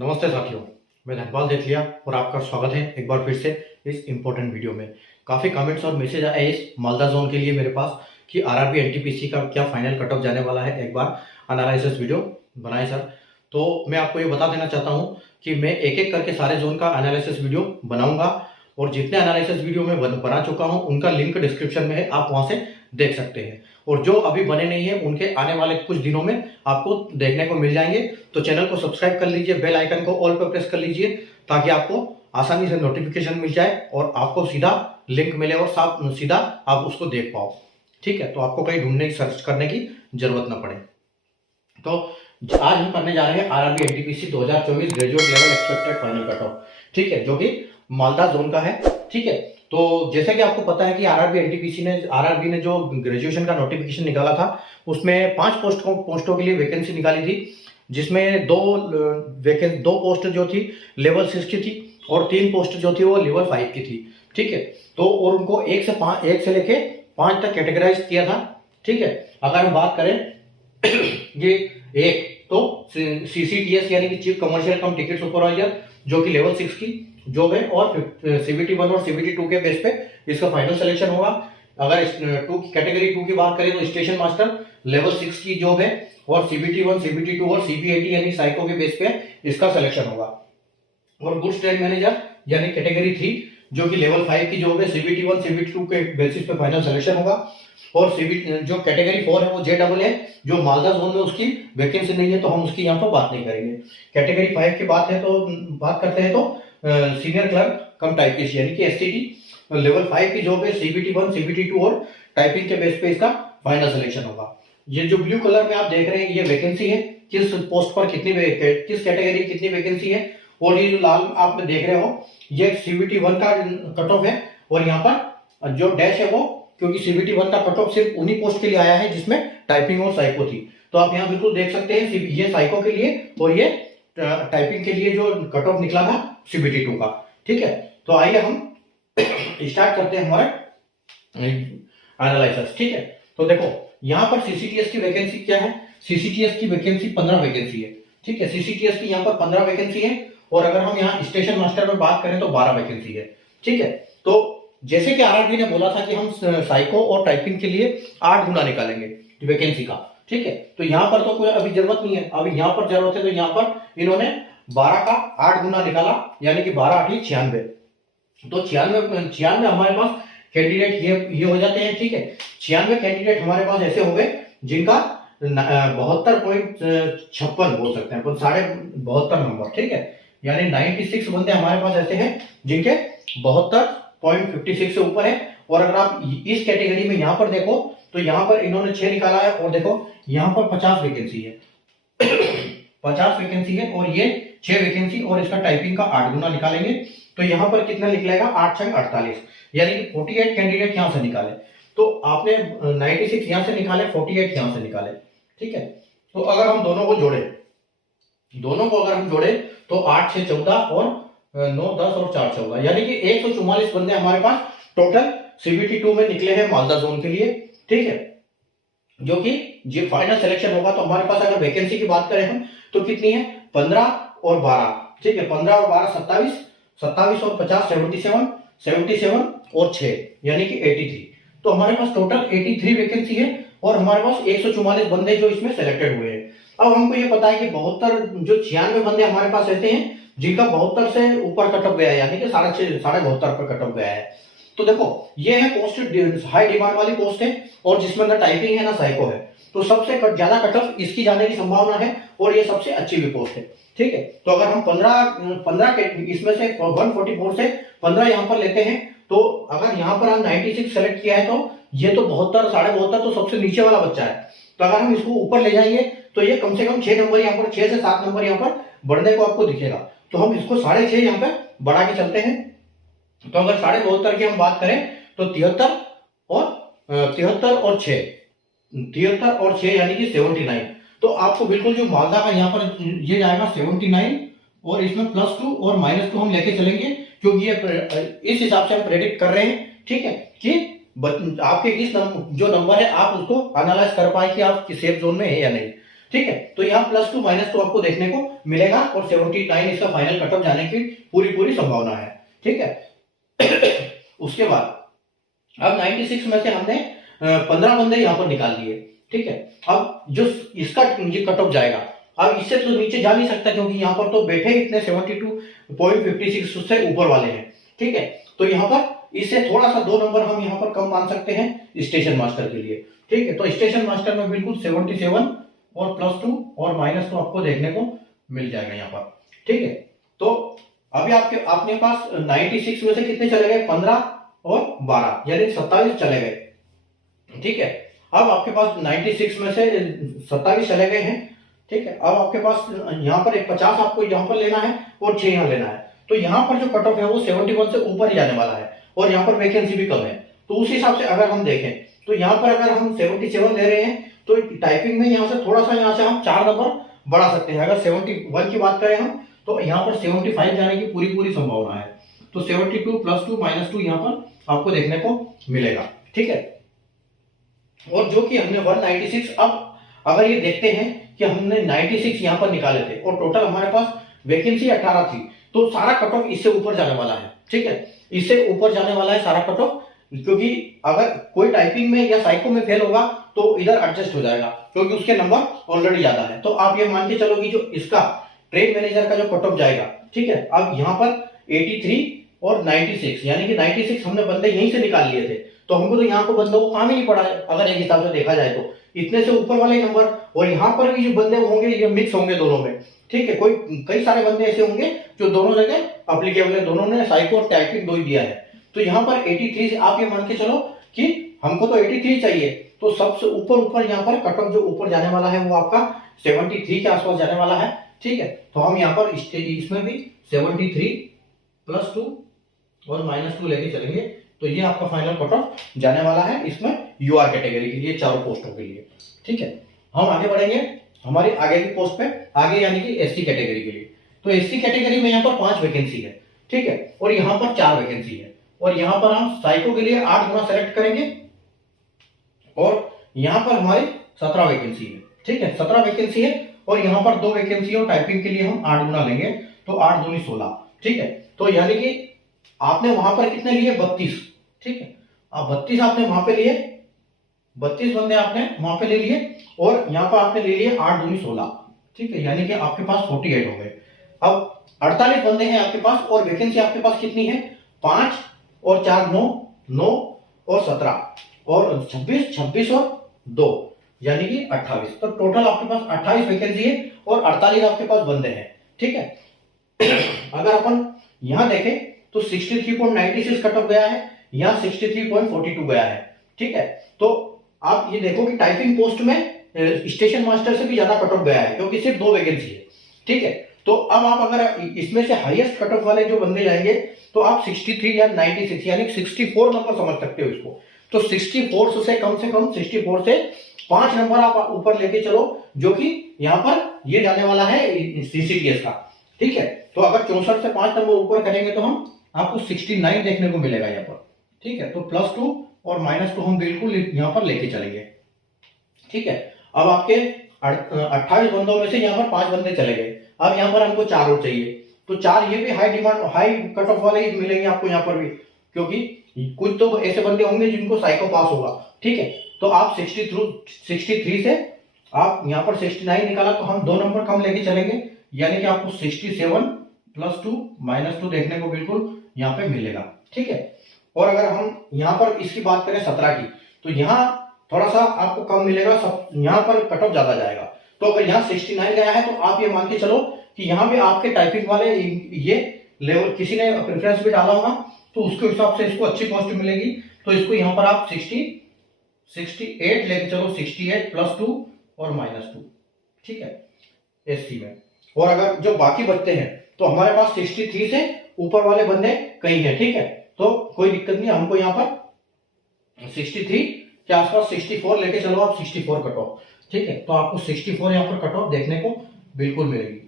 नमस्ते साथियों, मैं धनपाल देथलिया और आपका स्वागत है एक बार फिर से इस इम्पोर्टेंट वीडियो में। काफ़ी कमेंट्स और मैसेज आए इस मालदा जोन के लिए मेरे पास कि आरआरबी एनटीपीसी का क्या फाइनल कट ऑफ जाने वाला है, एक बार एनालिसिस वीडियो बनाए सर। तो मैं आपको ये बता देना चाहता हूँ कि मैं एक एक करके सारे जोन का एनालिसिस वीडियो बनाऊंगा और जितने एनालिसिस वीडियो मैं बना चुका हूँ उनका लिंक डिस्क्रिप्शन में है, आप वहाँ से देख सकते हैं। और जो अभी बने नहीं है उनके आने वाले कुछ दिनों में आपको देखने को मिल जाएंगे। तो चैनल को सब्सक्राइब कर लीजिए, बेल आइकन को ऑल पर प्रेस कर लीजिए ताकि आपको आसानी से नोटिफिकेशन मिल जाए और आपको सीधा लिंक मिले और सीधा आप उसको देख पाओ। ठीक है, तो आपको कहीं ढूंढने की सर्च करने की जरूरत ना पड़े। तो आज हम करने जा रहे हैं RRB NTPC 2024 graduate level expected final cut off, ठीक है, जो कि मालदा जोन का है। ठीक है, तो जैसे कि आपको पता है कि आरआरबी ने जो ग्रेजुएशन का नोटिफिकेशन निकाला था उसमें 5 पोस्टों के लिए वैकेंसी निकाली थी, जिसमें दो पोस्ट जो थी लेवल 6 की थी और 3 पोस्ट जो थी वो लेवल 5 की थी। ठीक है, तो और उनको 1 से लेके 5 तक कैटेगराइज किया था। ठीक है, अगर हम बात करें ये एक तो सीसीटीएस यानी कि चीफ कमर्शियल कम टिकट सुपरवाइजर जो कि लेवल 6 की जॉब है और सीबीटी 1 और सीबीटी 2 के बेस पे इसका फाइनल सिलेक्शन होगा। अगर कैटेगरी 2 की बात करें तो स्टेशन मास्टर लेवल 6 की जॉब है और सीबीटी 1, सीबीटी 2 और सीबीएटी यानी साइको के बेस पे इसका सिलेक्शन होगा। और गुड्स ट्रेड मैनेजर यानी कैटेगरी 3 जो कि लेवल 5 की जॉब है, सीबीटी 1, सीबीटी 2 के बेसिस पे फाइनल सिलेक्शन होगा। और जो कैटेगरी 4 है वो JEE है, जो मालदा जोन में उसकी वैकेंसी नहीं है तो हम उसकी यहाँ पर बात नहीं करेंगे। कैटेगरी 5 की बात करते हैं तो सीनियर क्लर्क कम टाइपिस्ट यानी कि SCT लेवल 5 की जॉब है, सीबीटी 1, सीबीटी 2 और टाइपिंग के बेस पे इसका फाइनल सिलेक्शन होगा। ये जो ब्लू कलर में आप देख रहे हैं ये वैकेंसी है, किस पोस्ट पर किस कैटेगरी कितनी वैकेंसी है। और ये जो लाल आप देख रहे हो ये सीबीटी 1 का कट ऑफ है और यहाँ पर जो डैश है वो क्योंकि सीबीटी 1 का कट ऑफ सिर्फ उन्हीं पोस्ट के लिए आया है जिसमें टाइपिंग और साइको थी। तो आप यहाँ बिल्कुल देख सकते हैं ये साइको के लिए और ये टाइपिंग के लिए जो कट ऑफ निकला था सीबीटी 2 का। ठीक है, तो आइए हम स्टार्ट करते हैं हमारा एनालिसिस। ठीक है, तो देखो यहाँ पर सीसीटीएस की वैकेंसी क्या है। सीसीटीएस की वैकेंसी 15 वैकेंसी है। ठीक है, सीसीटीएस की यहाँ पर 15 वैकेंसी है और अगर हम यहाँ स्टेशन मास्टर में बात करें तो 12 वैकेंसी है। ठीक है, तो जैसे कि आरआरबी ने बोला था कि हम साइको और टाइपिंग के लिए 8 गुना निकालेंगे वैकेंसी का। ठीक है, तो यहाँ पर तो कोई अभी जरूरत नहीं है, अभी यहाँ पर जरूरत है। तो यहाँ पर इन्होंने 12 का 8 गुना निकाला यानी कि 12 8 96। तो 96 हमारे पास कैंडिडेट ये हो जाते हैं। ठीक है, 96 कैंडिडेट हमारे पास ऐसे हो गए जिनका 72.56 बोल सकते हैं, 72.72 नंबर। ठीक है, यानी 96 बंदे हमारे पास ऐसे हैं जिनके 72.56 से ऊपर है। और अगर आप इस कैटेगरी में यहाँ पर देखो तो यहाँ पर इन्होंने 6 निकाला है और देखो यहाँ पर 50 वैकेंसी है 50 वैकेंसी है और ये 6 वैकेंसी और इसका टाइपिंग का 8 गुना निकालेंगे तो यहाँ पर कितना निकलेगा 8 6 48 यानी कि 48 कैंडिडेट यहाँ से निकाले। तो आपने 96 यहाँ से निकाले, 48 यहाँ से निकाले। ठीक है, तो अगर हम दोनों को जोड़े तो 8 6 14 और 9 10 और 4 14 यानी कि 144 बंदे हमारे पास टोटल सीबीटी 2 में निकले हैं मालदा जोन के लिए। ठीक है, जो कि जो फाइनल सिलेक्शन होगा तो हमारे पास अगर वैकेंसी की बात करें हम तो कितनी है 15 और 12। ठीक है, 15 और 12 27, 27 और 50 77 और 6 यानी कि 83। तो हमारे पास टोटल 83 वैकेंसी है और हमारे पास 144 बंदे जो इसमें सेलेक्टेड हुए हैं। अब हमको ये पता है कि 96 बंदे हमारे पास ऐसे हैं जिनका 72 से ऊपर कट ऑफ गया है यानी कि 72.5 पर कट ऑफ गया है। तो देखो ये है पोस्ट हाई डिमांड वाली पोस्ट है और जिसमें ना टाइपिंग है ना साइको है, तो सबसे ज्यादा कट ऑफ इसकी जाने की संभावना है और ये सबसे अच्छी भी पोस्ट है। ठीक है, तो अगर हम 15 के इसमें से 144 से 15 यहाँ पर लेते हैं तो अगर यहाँ पर हम 96 सेलेक्ट किया है तो ये तो 72 72.5 तो सबसे नीचे वाला बच्चा है। तो अगर हम इसको ऊपर ले जाएंगे तो ये कम से कम 6 नंबर यहाँ पर 6 से 7 नंबर यहाँ पर बढ़ने को आपको दिखेगा। तो हम इसको 6.5 यहाँ पे बढ़ा के चलते हैं। तो अगर 72.5 की हम बात करें तो 73 और 6 यानी कि 79। तो आपको बिल्कुल जो मालदा का यहाँ पर ये जाएगा 79 और इसमें +2 और -2 हम लेके चलेंगे क्योंकि ये इस हिसाब से हम प्रेडिक्ट कर रहे हैं। ठीक है, कि आपके जो नंबर है आप उसको एनालाइज कर पाए कि आप सेफ जोन में है या नहीं। ठीक है। तो यहाँ +2 -2 आपको देखने को मिलेगा और 79 इसका फाइनल कट ऑफ जाने की पूरी संभावना है, ठीक है। उसके बाद अब 96 में से हमने 15 बंदे यहाँ पर निकाल दिए, ठीक है। अब जो इसका ये कट ऑफ जाएगा, अब इससे तो नीचे जा नहीं सकता क्योंकि यहाँ पर तो बैठे इतने 72.56 से ऊपर वाले हैं, ठीक है। तो यहाँ पर इससे थोड़ा सा 2 नंबर हम यहाँ पर कम मान सकते हैं स्टेशन मास्टर के लिए, ठीक है। तो स्टेशन मास्टर में बिल्कुल 77 और +2 और -2 आपको देखने को मिल जाएगा यहाँ पर, ठीक है। तो अभी आपके पास 96 में से कितने चले गए, 15 और 12 यानी 27 चले गए, ठीक है। अब आपके पास 96 में से 27 चले गए हैं, ठीक है। अब आपके पास यहाँ पर 50 आपको यहाँ पर लेना है और 6 यहाँ लेना है। तो यहाँ पर जो कट ऑफ है वो 71 से ऊपर ही जाने वाला है और यहाँ पर वैकेंसी भी कम है। तो उस हिसाब से अगर हम देखें तो यहाँ पर अगर हम 77 ले रहे हैं तो टाइपिंग में यहाँ से थोड़ा सा यहाँ से हम 4 नंबर बढ़ा सकते हैं। अगर 71 की बात करें हम तो यहाँ पर 75 जाने की पूरी संभावना है। तो 72 +2 -2 यहाँ पर आपको देखने को मिलेगा, ठीक है। और जो कि हमने 196, अब अगर ये देखते हैं कि हमने 96 यहाँ पर निकाले थे और टोटल हमारे पास वैकेंसी 18 थी, तो सारा कट ऑफ इससे ऊपर जाने वाला है, ठीक है। इससे ऊपर जाने वाला है सारा कट ऑफ, क्योंकि अगर कोई टाइपिंग में या साइको में फेल होगा तो इधर एडजस्ट हो जाएगा क्योंकि उसके नंबर ऑलरेडी ज्यादा है। तो आप ये मान के चलो कि जो इसका ट्रेड मैनेजर का जो कट ऑफ जाएगा, ठीक है। अब यहाँ पर 83 और 96 यानी कि 96 हमने बंदे यहीं से निकाल लिए थे, तो हमको तो यहाँ को बंदों को काम ही नहीं पड़ा है अगर एक हिसाब से देखा जाए तो। इतने से ऊपर वाले नंबर और यहाँ पर भी जो बंदे होंगे ये मिक्स होंगे दोनों में, ठीक है। कई सारे बंदे ऐसे होंगे जो दोनों जगह एप्लीकेबल है, दोनों ने साइको और टाइपिंग दो ही दिया है। तो यहाँ पर 83 आप ये मान के चलो कि हमको तो 83 चाहिए, तो सबसे ऊपर यहाँ पर कट ऑफ जो ऊपर जाने वाला है वो आपका 73 के आसपास जाने वाला है, ठीक है। तो हम यहाँ पर इसमें भी 73 +2 और -2 लेके चलेंगे, तो ये आपका फाइनल कट ऑफ जाने वाला है इसमें यूआर कैटेगरी के लिए, चारों पोस्टों के लिए, ठीक है। हम आगे बढ़ेंगे हमारी आगे की पोस्ट पे, आगे यानी कि एससी कैटेगरी के लिए। तो एससी कैटेगरी में यहाँ पर 5 वैकेंसी है, ठीक है, और यहाँ पर 4 वैकेंसी है। और यहाँ पर हम साइको के लिए 8 गुना सेलेक्ट करेंगे और यहाँ पर हमारी 17 वैकेंसी है, ठीक है। 17 वैकेंसी है और यहाँ पर 2 वैकेंसी और टाइपिंग के लिए हम 8 गुना लेंगे, तो 8 दूनी 16, ठीक है। तो यानी कि आपने वहां पर कितने लिए, 32, ठीक है। अब 32 आपने वहां पे लिए, 32 बंदे आपने वहां पे ले लिए और यहाँ पर आपने ले लिए 8 दूनी 16, ठीक है, यानी कि आपके पास 48 हो गए। अब 48 बंदे हैं आपके पास और वैकेंसी आपके पास कितनी है, 5 और 4 9 9 और 17 और 26 और 2 यानी कि 28। तो टोटल आपके पास 28 वैकेंसी है और 48 आपके पास बंदे हैं, ठीक है। अगर अपन यहां देखें तो 63.96 कट ऑफ गया है, यहाँ 63.42 गया है, ठीक है। तो आप ये देखो कि टाइपिंग पोस्ट में स्टेशन मास्टर से भी ज्यादा कट ऑफ गया है क्योंकि सिर्फ 2 वैकेंसी है, ठीक है। तो अब आप अगर इसमें से हाईएस्ट कट ऑफ वाले जो बंदे जाएंगे तो आप 63 या 96 यानी 64 नंबर समझ सकते हो इसको। तो 64 से कम 64 से 5 नंबर आप ऊपर लेके चलो, जो कि यहाँ पर ये जाने वाला है सीसीटीएस का, ठीक है। तो अगर 64 से 5 नंबर ऊपर करेंगे तो हम आपको 69 देखने को मिलेगा यहाँ पर, ठीक है। तो +2 और -2 हम बिल्कुल यहाँ पर लेके चलेंगे, ठीक है। अब आपके 28 बंदों में से यहाँ पर 5 बंदे चले गए, अब यहाँ पर हमको 4 और चाहिए, तो 4 ये भी हाई कट ऑफ वाले ही मिलेंगे आपको यहाँ पर भी, क्योंकि कुछ तो ऐसे बंदे होंगे जिनको साइको पास होगा, ठीक है। तो आप 63 से आप यहाँ पर 69 निकाला तो हम 2 नंबर कम लेके चलेंगे, यानी कि आपको 67 +2 -2 देखने को बिल्कुल यहाँ पे मिलेगा, ठीक है। और अगर हम यहाँ पर इसकी बात करें 17 की, तो यहाँ थोड़ा सा आपको कम मिलेगा, यहाँ पर कट ऑफ ज्यादा जाएगा। तो अगर यहाँ 69 गया है तो आप ये मान के चलो कि यहाँ पे आपके टाइपिंग वाले ये लेवल किसी ने प्रेफरेंस भी डाला होगा तो उसके हिसाब से इसको अच्छी पोस्ट मिलेगी। तो इसको यहाँ पर आप 68 लेके चलो, 68 +2 और -2, ठीक है, एससी में। और अगर जो बाकी बचते हैं तो हमारे पास 63 से ऊपर वाले बंदे कई हैं, ठीक है। तो कोई दिक्कत नहीं, हमको यहाँ पर 63 के आसपास 64 लेके चलो आप, 64 कट ऑफ, ठीक है। तो आपको 64 यहाँ पर कट ऑफ देखने को बिल्कुल मिलेगी,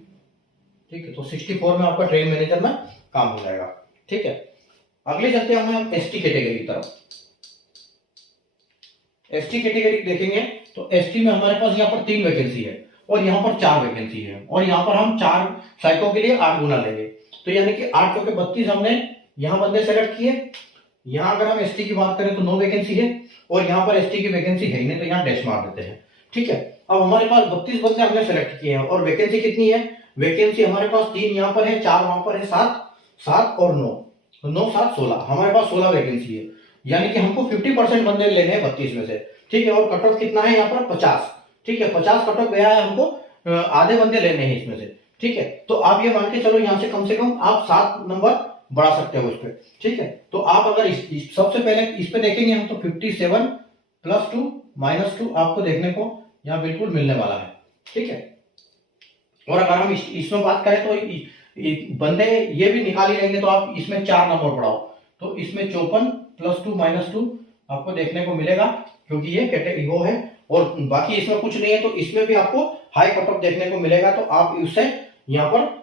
ठीक है। तो 64 में आपका ट्रेन मैनेजर में काम हो जाएगा, ठीक है। अगले चलते हैं हम एसटी कैटेगरी की तरफ। एसटी कैटेगरी देखेंगे तो एसटी में हमारे पास यहाँ पर 3 वैकेंसी है और यहाँ पर 4 वैकेंसी है और यहाँ पर हम 4 साइको के लिए 8 गुना लेंगे। तो यानी कि 8 चौके 32 हमने यहाँ बंदे सेलेक्ट किए। यहाँ अगर हम एसटी की बात करें तो 9 वैकेंसी है और यहाँ पर एसटी की वैकेंसी है ही नहीं, तो यहाँ डैश मार देते हैं। ठीक है, अब हमारे पास 32 बंदे हमने सेलेक्ट किए हैं और वैकेंसी कितनी है? वैकेंसी हमारे पास 3 यहाँ पर है, 4 वहां पर है, 7 और 9, 9 7 16, हमारे पास 16 वैकेंसी है। यानी कि हमको 50% बंदे लेने हैं 32 में से। ठीक है, और कट ऑफ कितना है यहाँ पर? 50। ठीक है, 50 कट ऑफ गया है, हमको आधे बंदे लेने हैं इसमें से। ठीक है, तो आप ये मान के चलो यहाँ से कम से कम आप 7 नंबर बढ़ा सकते हो इस पे। ठीक है, तो आप अगर सबसे पहले इस पे देखेंगे हम तो 57 + 2 - 2 आपको देखने को यहाँ बिल्कुल मिलने वाला है। ठीक है, और अगर हम इसमें बात करें तो बंदे ये भी निकाल ही लेंगे, तो आप इसमें 4 नंबर बढ़ाओ तो इसमें 54 + 2 - 2 आपको देखने को मिलेगा, क्योंकि ये कैटेगरी वो है और बाकी इसमें कुछ नहीं है, तो इसमें भी आपको हाई कट ऑफ देखने को मिलेगा। तो आप उससे यहाँ पर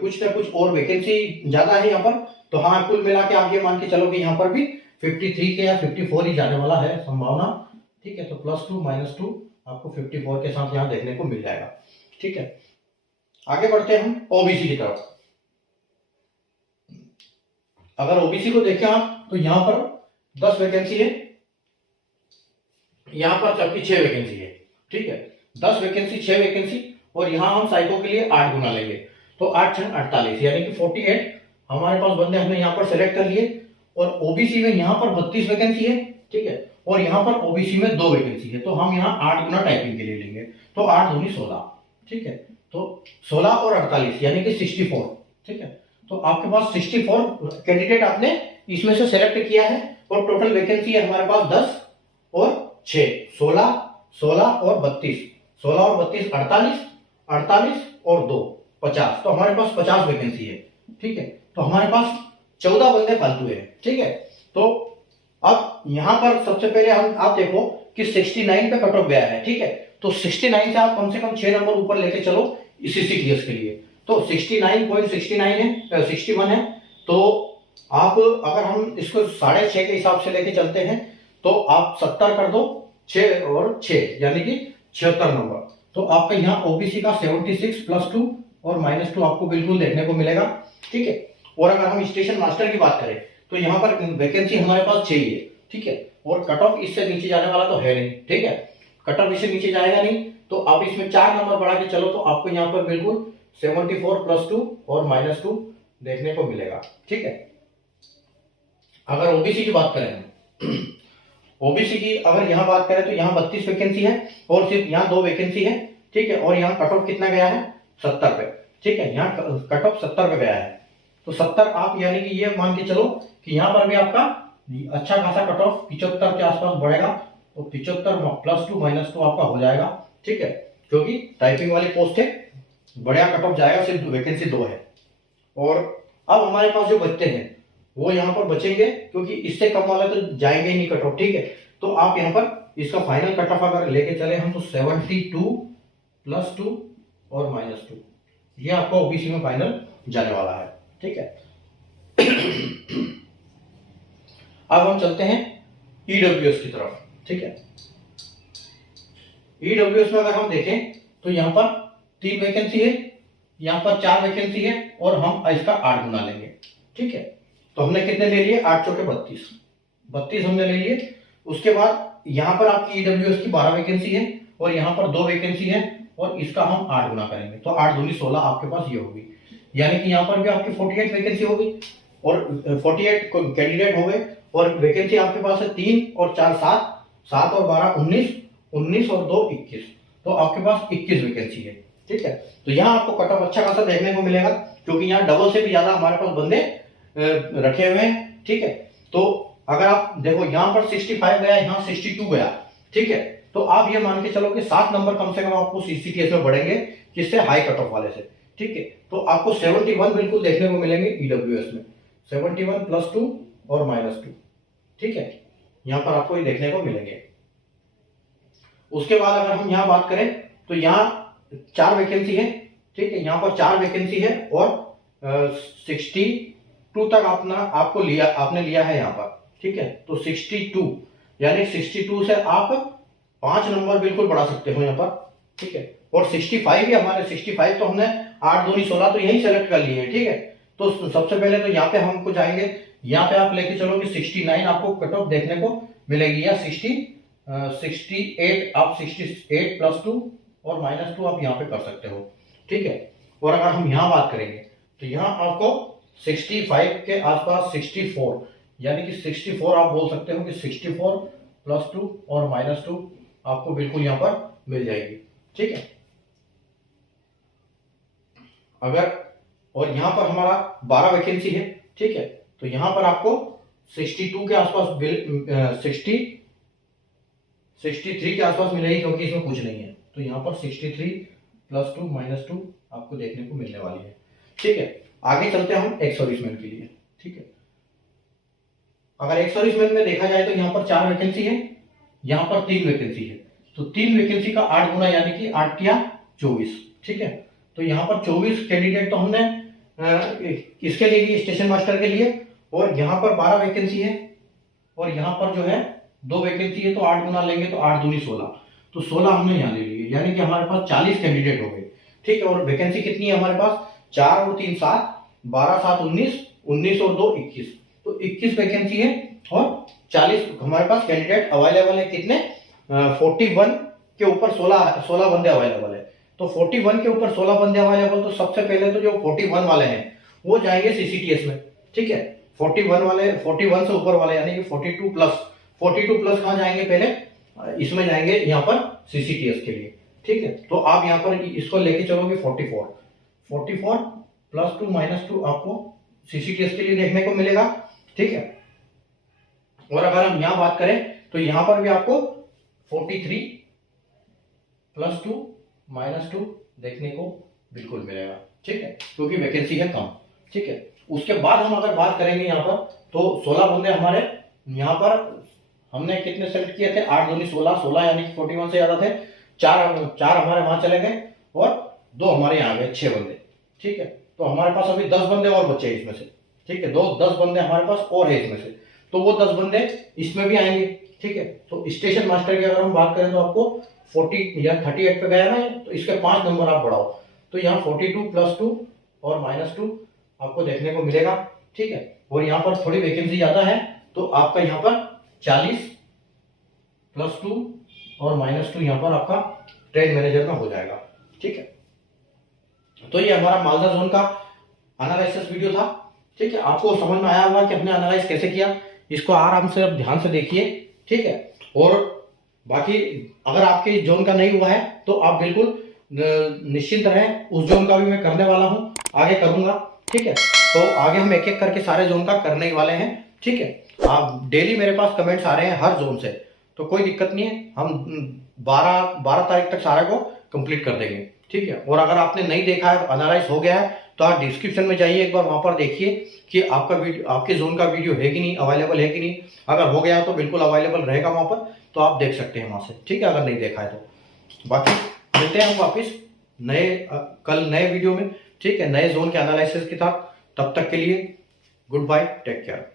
कुछ ना कुछ और वैकेंसी ज्यादा है यहाँ पर, तो हाँ कुल मिला के आप ये मान के चलो कि यहाँ पर भी 53 के या 54 ही जाने वाला है संभावना। ठीक है, तो +2 - 2 आपको 54 के साथ यहाँ देखने को मिल जाएगा। ठीक है, आगे बढ़ते हैं हम ओबीसी की तरफ। अगर ओबीसी को देखें आप तो यहाँ पर 10 वैकेंसी है, यहाँ पर सबकी 6 वैकेंसी है। ठीक है, 10 वैकेंसी 6 वैकेंसी और यहाँ हम साइको के लिए 8 गुना लेंगे, तो 8 × 48 यानी कि 48 हमारे पास बंदे हमने यहाँ पर सेलेक्ट कर लिए। और ओबीसी में यहाँ पर 32 वैकेंसी है। ठीक है, और यहाँ पर ओबीसी में 2 वैकेंसी है, तो हम यहाँ 8 गुना टाइपिंग के लिए लेंगे, तो 8 दूनी 16। ठीक है, तो 16 और 48 यानी कि 64। ठीक है, तो आपके पास 64 कैंडिडेट आपने इसमें से सेलेक्ट किया है और टोटल वैकेंसी है हमारे पास 10 और 6 16, 16 और 32, 16 और 32 48, 48 और 2 50, तो हमारे पास 50 वैकेंसी है। ठीक है, तो हमारे पास 14 बंदे फालतू है। ठीक है, तो अब यहाँ पर सबसे पहले आप देखो कि 69 पे कट ऑफ गया है। ठीक है, तो 69 से आप कम से कम 6 नंबर ऊपर लेके चलो CCTS के लिए, तो 69.69 है, 61 है। तो आप अगर हम इसको 6.5 के हिसाब से लेके चलते हैं तो आप 70 कर दो, 6 और 6 यानी कि 76 नंबर। तो आपका यहाँ ओबीसी का 76 + 2 और -2 आपको बिल्कुल देखने को मिलेगा। ठीक है, और अगर हम स्टेशन मास्टर की बात करें तो यहाँ पर वैकेंसी हमारे पास 6 ही है। ठीक है, और कट ऑफ इससे नीचे जाने वाला तो है नहीं। ठीक है, कट ऑफ इससे नीचे जाएगा नहीं, तो आप इसमें 4 नंबर बढ़ा के चलो तो आपको यहाँ पर बिल्कुल 74 + 2 और -2 देखने को मिलेगा। ठीक है, अगर ओबीसी की बात करें ओबीसी की अगर यहाँ बात करें तो यहाँ 32 वैकेंसी है और सिर्फ यहाँ 2 वैकेंसी है। ठीक है, और यहाँ कट ऑफ कितना गया है? 70 पे। ठीक है, यहाँ कट ऑफ 70 पे गया है, तो 70 आप यानी कि ये मान के चलो कि यहाँ पर भी आपका अच्छा खासा कट ऑफ 75 के आसपास बढ़ेगा, तो 75 + 2 - 2 आपका हो जाएगा। ठीक है, क्योंकि टाइपिंग वाली पोस्ट है, बढ़िया कट ऑफ जाएगा, सिर्फ वैकेंसी 2 है। और अब हमारे पास जो बच्चे हैं वो यहाँ पर बचेंगे, क्योंकि इससे कम वाला तो जाएंगे ही नहीं कट ऑफ। ठीक है, तो आप यहाँ पर इसका फाइनल कट ऑफ अगर लेके चले हम तो 72 + 2 और -2 ये आपका ओबीसी में फाइनल जाने वाला है। ठीक है, अब हम चलते हैं ईडब्ल्यूएस की तरफ। ठीक है, ईडब्ल्यूएस में अगर हम देखें तो यहाँ पर 3 वैकेंसी है, यहाँ पर 4 वैकेंसी है और हम इसका 8 गुना लेंगे। ठीक है, तो हमने कितने ले लिए? 8 चौके 32 हमने ले लिए। उसके बाद यहाँ पर आपकी ईडब्ल्यूएस की 12 वैकेंसी है और यहाँ पर 2 वैकेंसी है और इसका हम 8 गुना करेंगे, तो 8 दूनी 16 आपके पास ये होगी। यानी कि यहाँ पर भी आपकी 48 वैकेंसी होगी और 48 कैंडिडेट हो गए और वैकेंसी आपके पास है 3 और 4 7, 7 और 12 19, 19 और 2 21, तो आपके पास 21 वैकेंसी है। ठीक है, तो यहाँ आपको कट ऑफ अच्छा खासा देखने को मिलेगा, क्योंकि यहाँ डबल से भी ज्यादा हमारे पास बंदे रखे हुए हैं। ठीक है, तो अगर आप देखो यहाँ पर 65 गया, यहाँ 62 गया। ठीक है, तो आप ये मान के चलो कि 7 नंबर कम से कम आपको CCTS में बढ़ेंगे, किससे? हाई कट ऑफ वाले से। ठीक है, तो आपको 71 बिल्कुल देखने को मिलेंगे ईडब्ल्यूएस में, 71 + 2 और -2। ठीक है, यहाँ पर आपको ये देखने को मिलेंगे। उसके बाद अगर हम यहाँ बात करें तो यहाँ 4 वैकेंसी है। ठीक है, यहाँ पर 4 वैकेंसी है और 62 तक आपने लिया है यहाँ पर। ठीक है, तो 62 यानी 62 से आप 5 नंबर बिल्कुल बढ़ा सकते हो यहाँ पर। ठीक है, और 65 भी हमारे 65 तो हमने 8 दूनी 16 तो यही सेलेक्ट कर लिए है, ठीक है। तो सबसे पहले तो यहाँ पे हमको जाएंगे, यहाँ पे आप लेके चलो कि 69 आपको कट ऑफ देखने को मिलेगी, या 68 आप 68 प्लस 2 और माइनस 2 आप यहाँ पे कर सकते हो, ठीक है। और अगर हम यहाँ बात करेंगे तो यहाँ आपको 65 के आसपास 64 यानी कि 64 आप बोल सकते हो कि 64 प्लस 2 और माइनस 2 आपको बिल्कुल यहाँ पर मिल जाएगी, ठीक है। अगर और यहाँ पर हमारा 12 वैकेंसी है, ठीक है, तो यहाँ पर आपको 62 के आसपास 63 के आसपास मिलेगी, क्योंकि इसमें कुछ नहीं है। तो यहाँ पर 63 प्लस 2 माइनस 2 आपको देखने को मिलने वाली है, ठीक है। आगे चलते हैं हम एक्स सर्विसमैन के लिए, ठीक है। अगर एक्स सर्विसमैन में देखा जाए तो यहाँ पर 4 वैकेंसी है, यहाँ पर 3 वैकेंसी है। तो 3 वैकेंसी का 8 गुना यानी कि 8 या 24, ठीक है। तो यहाँ पर 24 कैंडिडेट तो हमने इसके लिए स्टेशन मास्टर के लिए, और यहाँ पर 12 वैकेंसी है, और यहाँ पर जो है 2 वैकेंसी है, तो 8 गुना लेंगे तो 8 दूनी 16, तो 16 हमने यहाँ ले लिए, यानी कि हमारे पास 40 कैंडिडेट हो गए, ठीक है। और वैकेंसी कितनी है हमारे पास, 4 और 3 7, 12 7 19, 19 और 2 21, तो 21 वैकेंसी है, और 40 हमारे पास कैंडिडेट अवेलेबल है। कितने 41 के ऊपर 16 बंदे अवेलेबल है। तो 41 के ऊपर 16 बंदे अवेलेबल, तो सबसे पहले तो जो 41 वाले हैं वो जाएंगे सीसीटीएस में, ठीक है। 41 वाले, 41 से ऊपर वाले यानी कि 42 प्लस कहाँ जाएंगे, पहले इसमें जाएंगे यहाँ पर सीसीटीएस के लिए, ठीक है। तो आप यहाँ पर इसको लेके चलोगे 44 प्लस 2 माइनस 2 आपको सीसीटीएस के लिए देखने को मिलेगा, ठीक है। और अगर हम यहाँ बात करें तो यहाँ पर भी आपको 43 प्लस 2 माइनस 2 देखने को बिल्कुल मिलेगा, ठीक है, क्योंकि वैकेंसी है कम, ठीक है। उसके बाद हम अगर बात करेंगे यहाँ पर तो 16 बंदे हमारे यहाँ पर हमने कितने सेलेक्ट किए थे, 8 दूनी 16 यानी कि 41 से ज्यादा थे। 4 हमारे वहां चले गए और 2 हमारे यहाँ गए, 6 बंदे, ठीक है। तो हमारे पास अभी 10 बंदे और बचे इसमें से, ठीक है। 10 बंदे हमारे पास और है इसमें से, तो वो 10 बंदे इसमें भी आएंगे, ठीक है। तो स्टेशन मास्टर की अगर हम बात करें तो आपको 40 या 38 पे गया ना, तो इसके 5 नंबर आप बढ़ाओ, तो यहाँ 42 प्लस 2 और माइनस 2 आपको देखने को मिलेगा, ठीक है। और यहाँ पर थोड़ी वैकेंसी ज्यादा है, तो आपका यहाँ पर 40 प्लस 2 और माइनस 2 यहाँ पर आपका ट्रेड मैनेजर में हो जाएगा, ठीक है। तो ये हमारा मालदा जोन का एनालिसिस वीडियो था, ठीक है। आपको समझ में आया होगा कि हमने एनालाइज कैसे किया, इसको आराम से अब ध्यान से देखिए, ठीक है। और बाकी अगर आपके जोन का नहीं हुआ है तो आप बिल्कुल निश्चिंत रहें, उस जोन का भी मैं करने वाला हूं, आगे करूंगा, ठीक है। तो आगे हम एक एक करके सारे जोन का करने ही वाले हैं, ठीक है। आप डेली मेरे पास कमेंट्स आ रहे हैं हर जोन से, तो कोई दिक्कत नहीं है, हम 12 तारीख तक सारे को कंप्लीट कर देंगे, ठीक है। और अगर आपने नहीं देखा है, एनालाइज हो गया है, तो आप डिस्क्रिप्शन में जाइए, एक बार वहां पर देखिए कि आपका वीडियो, आपके जोन का वीडियो है कि नहीं, अवेलेबल है कि नहीं। अगर हो गया तो बिल्कुल अवेलेबल रहेगा वहां पर, तो आप देख सकते हैं वहां से, ठीक है, अगर नहीं देखा है तो। बाकी मिलते हैं हम वापिस कल नए वीडियो में, ठीक है, नए जोन के एनालिसिस के साथ। तब तक के लिए गुड बाय, टेक केयर।